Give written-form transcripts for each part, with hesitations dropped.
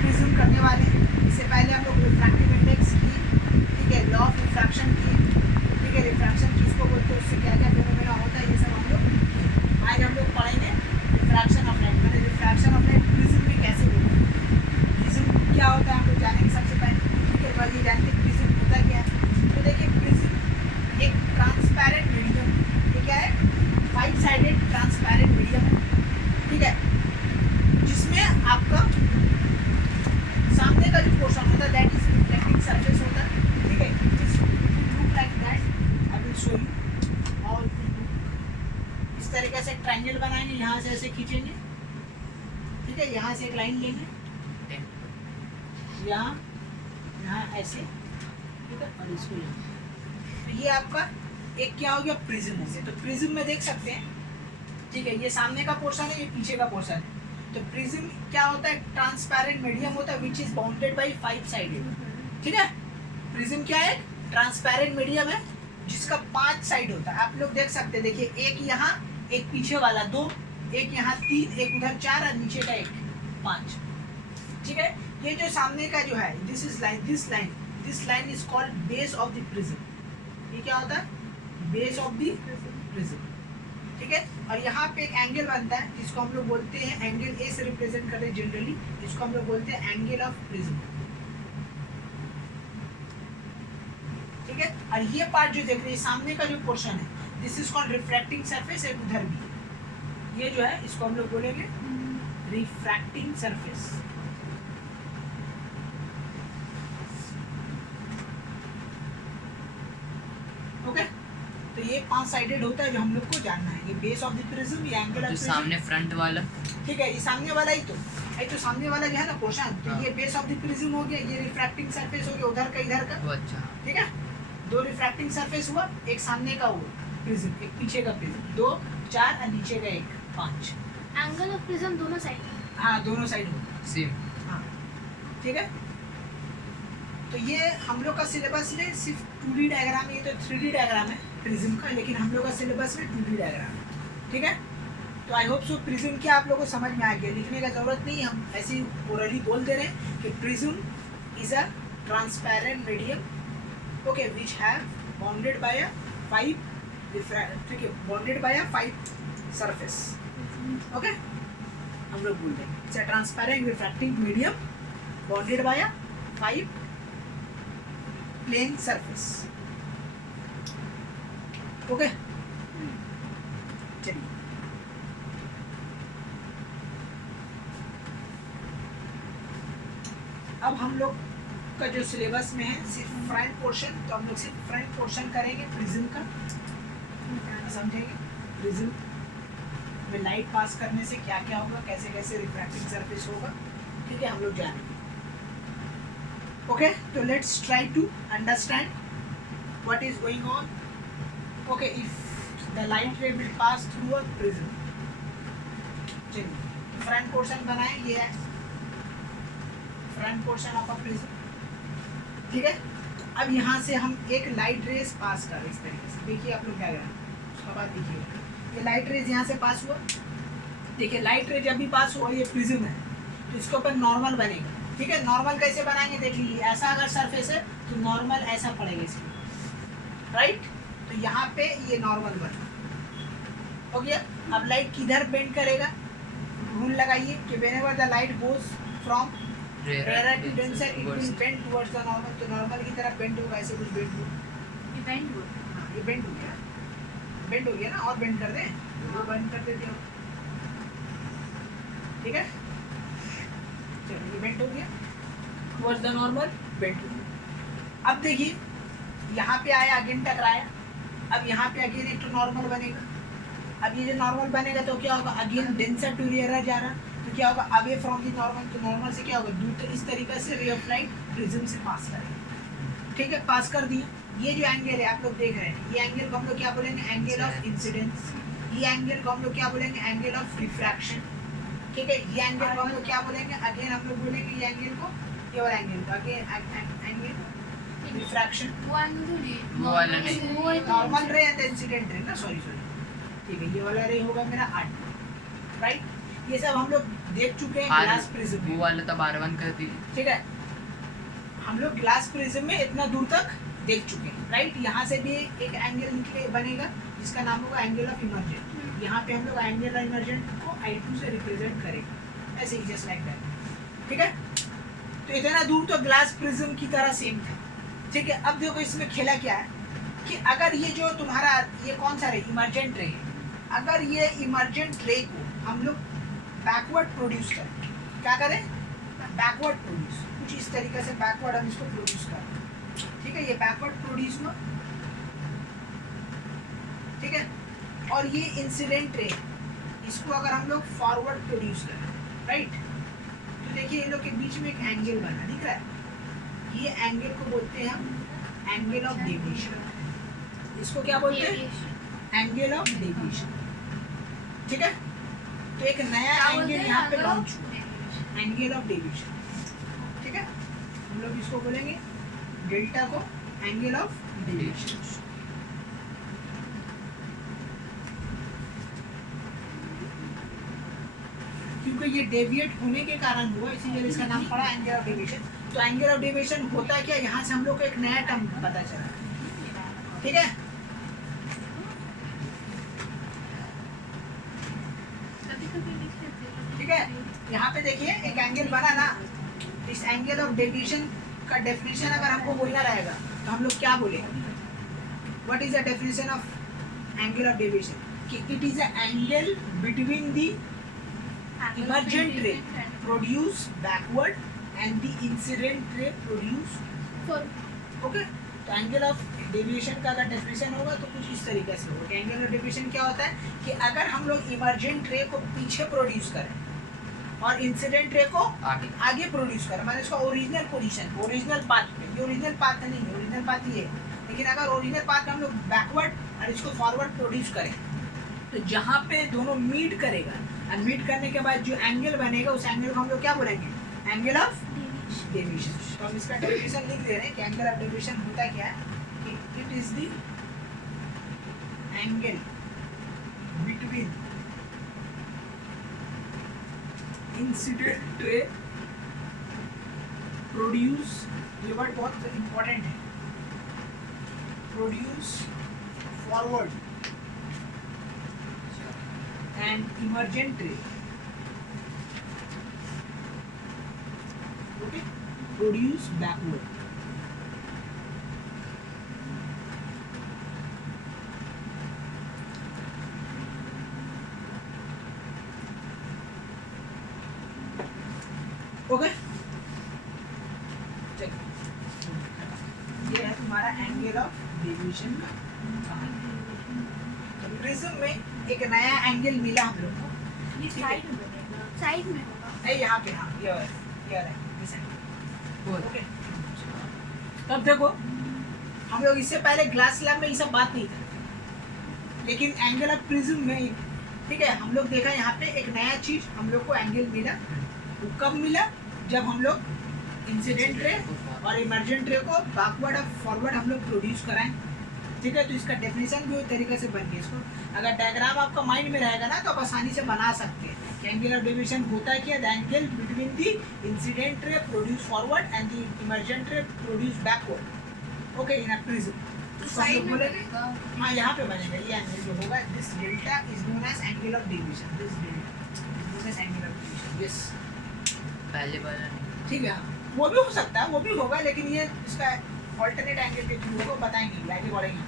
Prism करने वाले हैं। इससे पहले हम लोग रिफ्रैक्टिव इंडेक्स की, ठीक है, लॉ ऑफ रिफ्रैक्शन की, ठीक है, रिफ्रैक्शन किसको बोलते हैं, उससे क्या क्या फेनोमेना होता है, ये सब हम लोग आज हम लोग पढ़ेंगे। रिफ्रैक्शन ऑफ लाइट, मैंने रिफ्रैक्शन ऑफ लाइट प्रिज्म में कैसे होता है, प्रिज्म क्या होता है हम लोग जानेंगे सबसे पहले, ठीक है। तो ये जानते हैं प्रिज्म होता क्या है। तो देखिए प्रिज्म एक ट्रांसपेरेंट मीडियम, ये क्या है, 5 साइडेड ट्रांसपेरेंट मीडियम है, ठीक है, जिसमें आपका सामने का जो पोर्शन होता है दैट इज रिफ्लेक्टिंग सरफेस होता है, ठीक है। It look like that, I will show you how it will look. इस तरीके से ट्रायंगल बनाएंगे, यहाँ से ऐसे खींचेंगे, ठीक है, यहाँ से एक लाइन लेंगे, यहाँ यहाँ ऐसे, ठीक है, और इसको यहाँ। तो ये आपका एक क्या हो गया, प्रिज्म हो गया। तो प्रिज्म में देख सकते हैं, ठीक है, ये सामने का पोर्शन है, ये पीछे का पोर्शन है। तो प्रिज्म क्या होता है, ट्रांसपेरेंट मीडियम होता है which is bounded by 5 sided, ठीक है। प्रिज्म क्या है, ट्रांसपेरेंट मीडियम है जिसका 5 साइड होता है। आप लोग देख सकते हैं, देखिए एक यहाँ, एक पीछे वाला 2, एक यहाँ 3, एक उधर 4 और नीचे का 1, 5, ठीक है। ये जो सामने का जो है, this is line, this line is called base of the prism. ये क्या होता है, बेस ऑफ द प्रिज्म, ठीक है। और यहाँ पे एक एंगल बनता है जिसको हम लोग बोलते हैं, एंगल ए से रिप्रेजेंट करते हैं जनरली, इसको हम लोग बोलते हैं एंगल ऑफ प्रिज्म, ठीक है। और ये पार्ट जो देख रहे हैं सामने का जो पोर्शन है, this is called refracting surface. एक उधर भी ये जो है, इसको हम लोग बोलेंगे रिफ्रैक्टिंग सरफेस, ओके। तो ये 5 साइडेड होता है जो हम लोग को जानना है। ये बेस ऑफ द प्रिज्म, ये एंगल ऑफ सामने फ्रंट वाला, ठीक है, ये सामने वाला ही तो सामने वाला जो है ना पोर्शन, तो ये बेस ऑफ द प्रिज्म हो गया, ये रिफ्रैक्टिंग सरफेस हो गया उधर का इधर का, अच्छा, ठीक है। 2 रिफ्रैक्टिंग सरफेस हुआ, एक सामने का हुआ प्रिज्म, एक पीछे का प्रिज्म, 2 4 और नीचे का 1 5। एंगल ऑफ प्रिज्म दोनों साइड, हाँ दोनों साइड होगा सेम, हाँ, ठीक है। तो ये हम लोग का सिलेबस में सिर्फ 2D डायग्राम है, ये तो 3D डायग्राम है प्रिज्म का, लेकिन हम लोग का सिलेबस में 2D डायग्राम है, ठीक है। तो आई होप सो प्रिज्म क्या आप लोगों को समझ में आ गया, लिखने का जरूरत नहीं, हम ऐसे ही ओरली बोल दे रहे हैं कि prism is a transparent medium, okay, which have bounded by a 5, ठीक है, bounded by a 5 surface, okay. हम लोग बोल देंगे it's a transparent refracting medium bounded by a 5 plane surface, okay. चलिए अब हम लोग का जो सिलेबस में है सिर्फ फ्रंट पोर्शन, तो हम लोग सिर्फ फ्रंट पोर्शन करेंगे प्रिज्म का, समझेंगे प्रिज्म में लाइट पास करने से क्या क्या होगा, कैसे कैसे रिफ्रैक्टिंग सरफेस होगा, ठीक है, हम लोग जानेंगे, ओके। तो let's try to understand what is going on, okay. If the light ray will pass through a prism, चलिए फ्रंट पोर्शन बनाए, ये है front portion of a prism, ठीक है। अब यहाँ से हम एक लाइट रेस पास कर रहे हैं इस तरीके से, देखिए आप लोग क्या करें, उसके बाद देखिए ये लाइट रेज यहाँ से पास हुआ, देखिए लाइट रे जब भी पास हुआ, ये प्रिज्म है तो इसके ऊपर नॉर्मल बनेगा, ठीक है। नॉर्मल कैसे बनाएंगे, देख लीजिए, ऐसा अगर सरफेस है तो नॉर्मल ऐसा पड़ेगा इसमें, राइट। तो यहाँ पे ये नॉर्मल बना हो गया। अब लाइट किधर बेंड करेगा, रूल लगाइए कि whenever the light goes from rare to denser it will bend towards the normal, तो नॉर्मल की तरफ बेंड होगा, ऐसे कुछ बेंड होगा, ये बेंड हुआ, हाँ ये बेंड हो गया, बेंड हो गया ना, और बेंड कर दें, वो बेंड कर देते हो, ठीक है। चलिए ये बेंड हो गया टुवर्ड्स द नॉर्मल, बेंड हो गया। अब देखिए यहाँ पे आया, अगेन टकराया, अब यहाँ पे अगेन एक तो नॉर्मल बनेगा, अब ये जो नॉर्मल बनेगा तो क्या होगा, अगेन डेंसर टू रेयर जा रहा, तो क्या होगा, अवे फ्रॉम द नॉर्मल, तो नॉर्मल से क्या होगा, दूर, इस तरीके से रे ऑफ लाइट प्रिज्म से पास करेगा, ठीक है। पास कर दिया, ये जो एंगल है आप लोग देख रहे हैं, ये एंगल को हम लोग क्या बोलेंगे, एंगल ऑफ इंसिडेंस, ये एंगल को हम लोग क्या बोलेंगे, एंगल ऑफ रिफ्रैक्शन, ठीक है। ये एंगल को हम लोग क्या बोलेंगे, अगेन हम लोग बोलेंगे ये एंगल को, ये वाला एंगल को अगेन एंगल रिफ्रैक्शन, वो एंगल वो वाला नहीं, नॉर्मल रे एंड इंसिडेंट रे ना, सॉरी, ठीक है, ये वाला रे होगा मेरा 8, राइट। ये सब हम लोग देख चुके हैं R ग्लास प्रिज्म वो में, वाला तब R1 कर दी। ठीक है। हम लोग ग्लास प्रिज्म में इतना दूर तक देख चुके हैं, राइट। यहाँ से भी एक एंगल निकले बनेगा जिसका नाम होगा एंगल ऑफ इमर्जेंट। यहाँ पे हम लोग एंगल ऑफ इमर्जेंट को I2 से रिप्रेजेंट करेंगे, ऐसे ही जस्ट लाइक दैट, ठीक है। तो इतना दूर तो ग्लास प्रिज्म की तरह सेम था, ठीक है। अब देखो इसमें खेला क्या है कि अगर ये जो तुम्हारा ये कौन सा रे, इमर्जेंट रे है, अगर ये इमर्जेंट रे को हम लोग बैकवर्ड प्रोड्यूस करें, क्या करें, बैकवर्ड प्रोड्यूस, कुछ इस तरीके से बैकवर्ड हम इसको प्रोड्यूस करें, ठीक है। ये बैकवर्ड प्रोड्यूस हुआ, ठीक है। और ये इंसिडेंट रे, इसको अगर हम लोग फॉरवर्ड प्रोड्यूस करें, राइट, तो देखिए ये लोग के बीच में एक एंगल बना दिख रहा है। ये एंगल को बोलते हैं हम एंगल ऑफ डेविएशन। इसको क्या बोलते हैं, एंगल ऑफ डेविएशन, ठीक है। तो एक नया एंगल यहाँ पे लॉन्च हुआ, एंगल ऑफ डेविएशन, ठीक है। हम लोग इसको बोलेंगे डेल्टा को एंगल ऑफ डेविएशन। क्योंकि ये डेविएट होने के कारण हुआ, इसीलिए इसका नाम पड़ा एंगल ऑफ डेविएशन। तो एंगल ऑफ डेविएशन होता क्या, यहाँ से हम लोग को एक नया टर्म पता चला, ठीक है। ठीक है, यहाँ पे देखिए एक एंगल बना ना, इस एंगल ऑफ डेविएशन का डेफिनेशन अगर हमको बोलना रहेगा तो हम लोग क्या बोलेंगे, what is the definition of angle of deviation, कि it is a angle between the emergent ray produce backward and the incident ray produce okay। तो एंगल ऑफ डेविएशन का अगर डेफिनेशन होगा तो कुछ इस तरीके से होगा। एंगल ऑफ डेविएशन क्या होता है कि अगर हम लोग इमर्जेंट रे को पीछे प्रोड्यूस करें और इंसिडेंट रे को आगे प्रोड्यूस करें, मतलब इसका ओरिजिनल पोजीशन, ओरिजिनल पाथ पे, ये ओरिजिनल पाथ नहीं है, ओरिजिनल पाथ ये है, लेकिन अगर ओरिजिनल पाथ हम लोग बैकवर्ड और इसको फॉरवर्ड प्रोड्यूस करें तो जहाँ पे दोनों मीट करेगा और मीट करने के बाद जो एंगल बनेगा उस एंगल को हम लोग क्या बोलेंगे, एंगल ऑफ डेविएशन। तो हम इसका डेफिनेशन लिख दे रहे हैं कि एंगल ऑफ डेविएशन होता क्या है कि it is the angle between incident ray produce, ये वर्ड बहुत इंपॉर्टेंट है, produce forward and emergent ray, okay, produce backward। Okay, चलिए ये है तुम्हारा एंगल ऑफ डेविएशन का। प्रिज्म में एक नया एंगल मिला हम लोग को, ये साइड में बनेगा, साइड में होगा, नहीं यहाँ पे, हाँ ये है इस एंगल, ओके। तब देखो हम लोग इससे पहले ग्लास स्लैब में ये सब बात नहीं था, लेकिन एंगल ऑफ प्रिज्म में, ठीक है, हम लोग देखा यहाँ पे एक नया चीज हम लोग को एंगल मिला। वो कब मिला, जब हम लोग इंसिडेंट रे और इमर्जेंट रे को बैकवर्ड और फॉरवर्ड हम लोग प्रोड्यूस कराएं, ठीक है। तो इसका डेफिनेशन भी उस तरीके से बन गया। इसको अगर डायग्राम आपका माइंड में रहेगा ना तो आप आसानी से बना सकते हैं कि एंगल ऑफ डेविएशन होता है क्या, the angle between the incident ray produce forward and the emergent ray produce backward, okay, in a prism. तो हम लोग बोलेंगे हाँ यहाँ पे बनेगा ये एंगल जो होगा, this delta is known as angle of deviation, this delta is known as angle of deviation, yes, पहले वाला नहीं। ठीक है। वो भी हो सकता है, वो भी होगा, लेकिन ये इसका ऑल्टरनेट एंगल के थ्रू होगा, बताएंगे आगे बढ़ेंगे,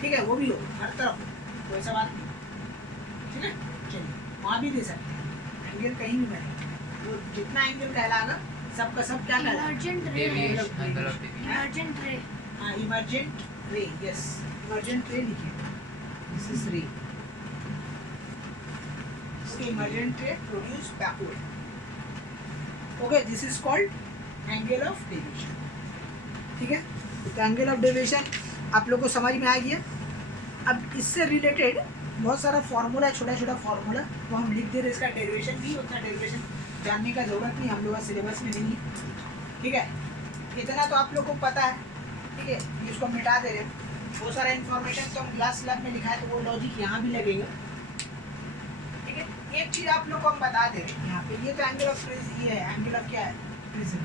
ठीक है। वो भी हो हर तरफ, कोई ऐसा बात नहीं, ठीक है। चलिए वहाँ भी दे सकते हैं, एंगल कहीं भी बनेगा, वो जितना एंगल कहलाएगा सबका सब क्या कहलाएगा, emergent ray, deviation, angle of deviation. Emergent ray, हाँ emergent ray, yes, emergent ray लिखिए, this is ray, emergent ray produce backward, okay, this is called angle of deviation, ठीक है। तो एंगल ऑफ डेविएशन आप लोग को समझ में आ गया। अब इससे रिलेटेड बहुत सारा फार्मूला, छोटा छोटा फार्मूला वो हम लिख दे रहे, इसका डेरिवेशन भी, उतना डेरिवेशन जानने का ज़रूरत नहीं, हम लोग का सिलेबस में नहीं है, ठीक है। इतना तो आप लोग को पता है, ठीक है, इसको हम मिटा दे रहे हैं। बहुत सारा इन्फॉर्मेशन तो हम क्लास स्लैब में लिखा है, तो वो लॉजिक यहाँ भी लगेगा, ठीक है। एक चीज आप लोग को हम बता दे रहे हैं यहाँ पे, ये तो एंगल ऑफ प्रिज्म, ये है एंगल ऑफ क्या है, प्रिज्म,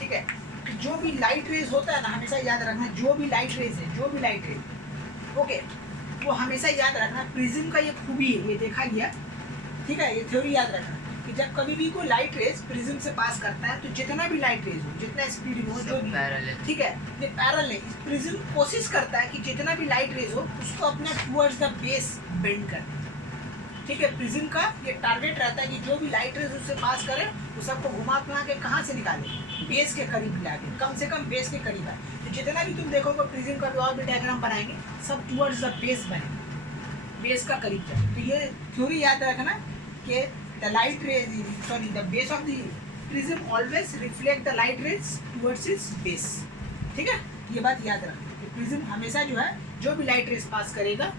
ठीक है। तो जो भी लाइट रेज होता है ना, हमेशा याद रखना, जो भी लाइट रेज है, जो भी लाइट रेज, ओके, वो हमेशा याद रखना प्रिज्म का ये खूबी है, ये देखा गया, ठीक है, ये थ्योरी याद रखना कि जब कभी भी कोई लाइट रेज प्रिज्म से पास करता है, तो जितना भी लाइट रेज हो, जितना स्पीड में हो, जो भी, पैरेलल। ठीक है, ये पैरेलल है, प्रिज्म कोशिश करता है कि जितना भी लाइट रेज हो उसको अपने टुवर्ड्स द बेस बेंड कर, ठीक है। प्रिज्म का ये टारगेट रहता है कि जो भी लाइट रेज उससे पास करे, वो सबको घुमा फिरा के कहाँ से निकाले, बेस के करीब लाके, कम से कम बेस के करीब आए। तो जितना भी तुम देखोगे प्रिज्म का भी और भी डायग्राम बनाएंगे, सब टुवर्ड्स द बेस बनेंगे, बेस का करीब जाए। तो ये थ्योरी याद रखना कि the light rays, sorry, the base of the prism always reflect the light rays towards its base, ठीक है। ये बात याद रखना, प्रिज्म हमेशा जो है, जो भी लाइट रेज पास करेगा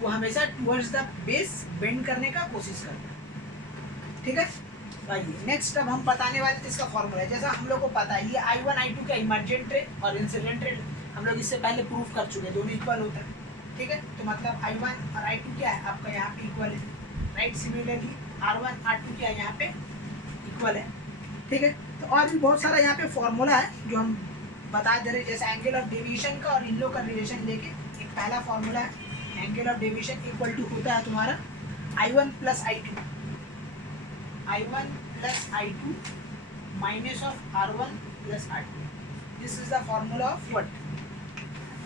वो हमेशा टुवर्ड्स द बेस बेंड करने का कोशिश करता है, ठीक है। आइए नेक्स्ट, अब हम बताने वाले थे इसका फॉर्मूला है। जैसा हम लोग को पता है, ये I1 I2 का इमर्जेंट रे और इंसिडेंट रे हम लोग इससे पहले प्रूफ कर चुके हैं, दोनों इक्वल होता है, ठीक है। तो मतलब I1 और I2 क्या है आपका यहाँ पे इक्वल है, राइट। सिमिलरली R1 R2 क्या है यहाँ पे इक्वल है, ठीक है। तो और भी बहुत सारा यहाँ पे फॉर्मूला है जो हम बता दे रहे हैं, जैसे एंगल ऑफ डेविएशन का और इन लोग का रिलेशन लेके एक पहला फॉर्मूला है, angle of deviation equal to होता है तुम्हारा I1 plus I2, I1 plus I2 minus of R1 plus R2, this is the formula of what,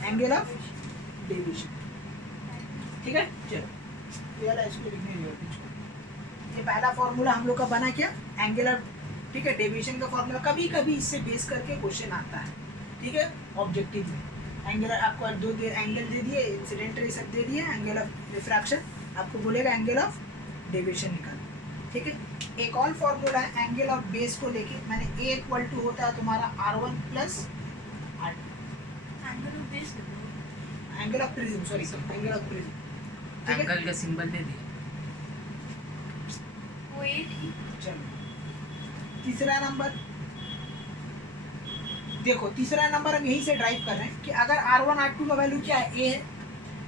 angle of deviation, ठीक है। चलो ये वाला इसको लिखने दो, ये पहला फॉर्मूला हम लोग का बना क्या, एंगल ऑफ, ठीक है, डेविएशन का फॉर्मूला। कभी कभी इससे बेस करके क्वेश्चन आता है, ठीक है, ऑब्जेक्टिव में। एंगल आपको दो एंगल दे दिए, इंसिडेंट रे सब दे दिए, एंगल ऑफ रिफ्रैक्शन आपको बोलेगा एंगल ऑफ डेविएशन निकाल, ठीक है। एक और फॉर्मूला है एंगल ऑफ बेस को लेके, मैंने A इक्वल टू होता है तुम्हारा R1 plus R2, angle of base angle of prism, sorry angle of prism, ठीक है। एंगल का सिंबल दे दिया। वो एक ही। चलो तीसरा नंबर देखो, तीसरा नंबर हम यहीं से ड्राइव कर रहे हैं कि अगर R1 R2 का वैल्यू क्या है, A है,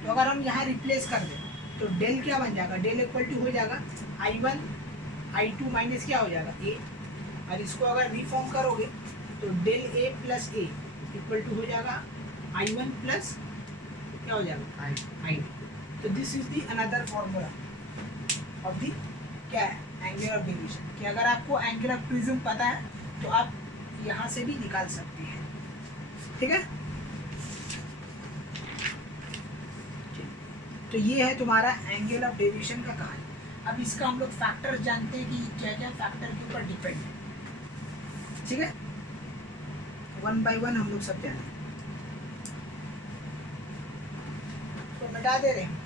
तो अगर हम यहाँ रिप्लेस कर दें तो डेल क्या बन जाएगा, डेल इक्वल टू हो जाएगा I1 I2 माइनस क्या हो जाएगा A, और इसको अगर रिफॉर्म करोगे तो del A plus A equal to हो जाएगा I1 प्लस क्या हो जाएगा I, तो this is the another formula of the क्या है, एंगल ऑफ डेविएशन। कि अगर आपको एंगल ऑफ प्रिज्म पता है तो आप यहाँ से भी निकाल सकते हैं, ठीक है। तो ये है तुम्हारा एंगल ऑफ डेविएशन का कहानी। अब इसका हम लोग फैक्टर्स जानते हैं कि क्या क्या फैक्टर के ऊपर डिपेंड है, ठीक है। वन बाय वन हम लोग सब जानते हैं, तो बता दे रहे हैं।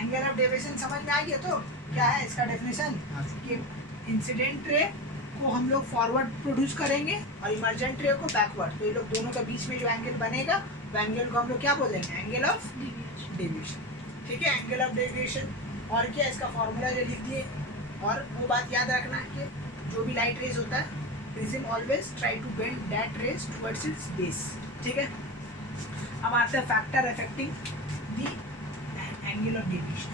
एंगल ऑफ डेविएशन समझ में आ गया, तो क्या है इसका डेफिनेशन, कि इंसिडेंट रे को हम लोग फॉरवर्ड प्रोड्यूस करेंगे और इमर्जेंट रे को बैकवर्ड, तो ये लोग दोनों के बीच में जो एंगल बनेगा वो एंगल को हम लोग क्या बोलेंगे, एंगल ऑफ डेविएशन, ठीक है, एंगल ऑफ डेविएशन। और क्या इसका फॉर्मूला जो लिख दिए, और वो बात याद रखना कि जो भी लाइट रेज होता है, prism always try to bend that rays towards its base, ठीक है। अब आता है factor affecting the angle of deviation,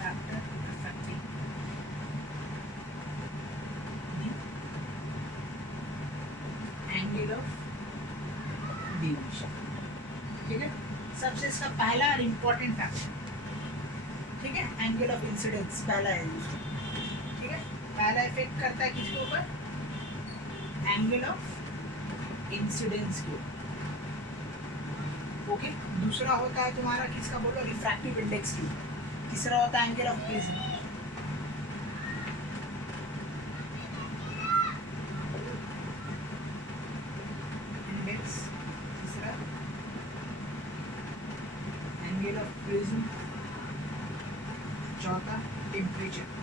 factor affecting the angle of deviation, ठीक है। सबसे इसका पहला और इम्पोर्टेंट फैक्टर, ठीक है, एंगल ऑफ इंसिडेंस पहला है, ठीक है। पहला इफेक्ट करता है किसके ऊपर, एंगल ऑफ इंसिडेंस के ऊपर, ओके। दूसरा होता है तुम्हारा किसका बोलो, रिफ्रैक्टिव इंडेक्स की। तीसरा होता है एंगल ऑफ प्रिज्म, इंडेक्स। तीसरा एंगल ऑफ प्रिज्म। चौथा टेम्परेचर।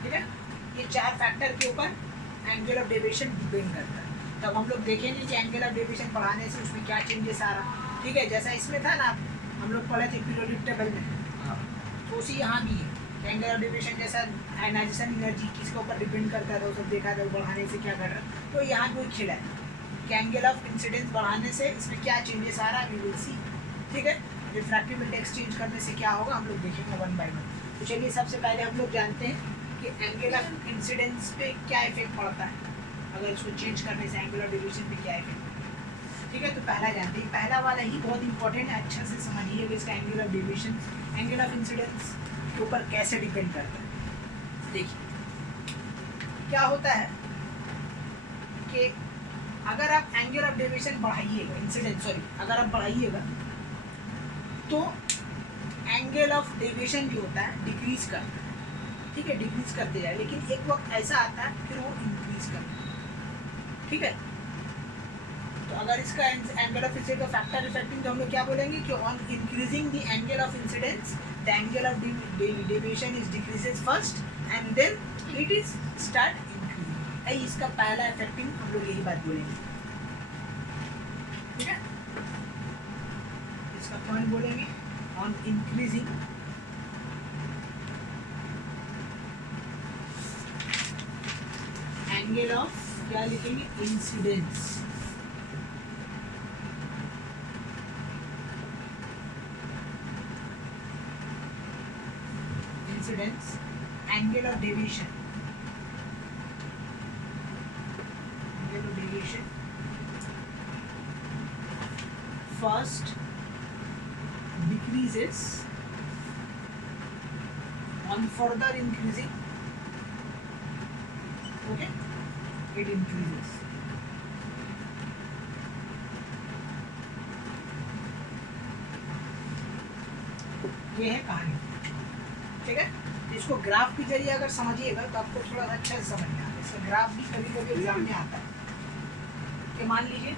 ठीक है, ये चार फैक्टर के ऊपर एंगल ऑफ डेविएशन डिपेंड करता है। तब हम लोग देखेंगे कि एंगल ऑफ डेविएशन बढ़ाने से उसमें क्या चेंजेस आ रहा, ठीक है। जैसा इसमें था ना, हम लोग पढ़े थे पीरियोडिक टेबल में, हाँ तो उसी यहाँ भी है एंगल ऑफ डेविएशन जैसा आयनाइजेशन एनर्जी किसके ऊपर डिपेंड करता था, वो सब देखा था, बढ़ाने से क्या कर रहा। तो यहाँ कोई खेला है कि एंगल ऑफ इंसिडेंस बढ़ाने से इसमें क्या चेंजेस आ रहा है, वी विल सी, ठीक है। रिफ्रैक्टिव इंडेक्स चेंज करने से क्या होगा हम लोग देखेंगे वन बाय वन। तो चलिए सबसे पहले हम लोग जानते हैं कि एंगल ऑफ इंसिडेंस पे क्या इफेक्ट पड़ता है, अगर इसको चेंज करने से एंगल ऑफ डेविएशन पे क्या इफेक्ट पड़ता है, ठीक है। तो पहला जानते हैं, पहला वाला ही बहुत इंपॉर्टेंट है, अच्छा से समझिएगा इसका angle of deviation angle of incidence के ऊपर कैसे डिपेंड करता है। देखिए क्या होता है कि अगर आप एंगल ऑफ डेविएशन बढ़ाइएगा, इंसिडेंस सॉरी, अगर आप बढ़ाइएगा तो एंगल ऑफ डेविएशन जो होता है डिक्रीज करता है, ठीक है, डिक्रीज करते जाए, लेकिन एक वक्त ऐसा आता है फिर वो इंक्रीज करता है, ठीक है। तो अगर इसका एंगल ऑफ इंसिडेंस का फैक्टर इफेक्टिंग तो हम लोग क्या बोलेंगे कि on increasing the angle of incidence the angle of deviation is decreases first and then it is start increasing. है इसका पहला इफेक्टिंग, हम लोग यही बात बोलेंगे, ठीक है। इसका पॉइंट बोलेंगे ऑन इंक्रीजिंग एंगल ऑफ, क्या लिखेंगे, incidence, incidence angle of deviation, angle of deviation first decreases on further increasing, okay, it increases, ये है कहानी, ठीक है। इसको ग्राफ के जरिए अगर समझिएगा तो आपको थोड़ा अच्छा से समझ में आता है। इसका ग्राफ भी कभी कभी एग्जाम में आता है कि मान लीजिए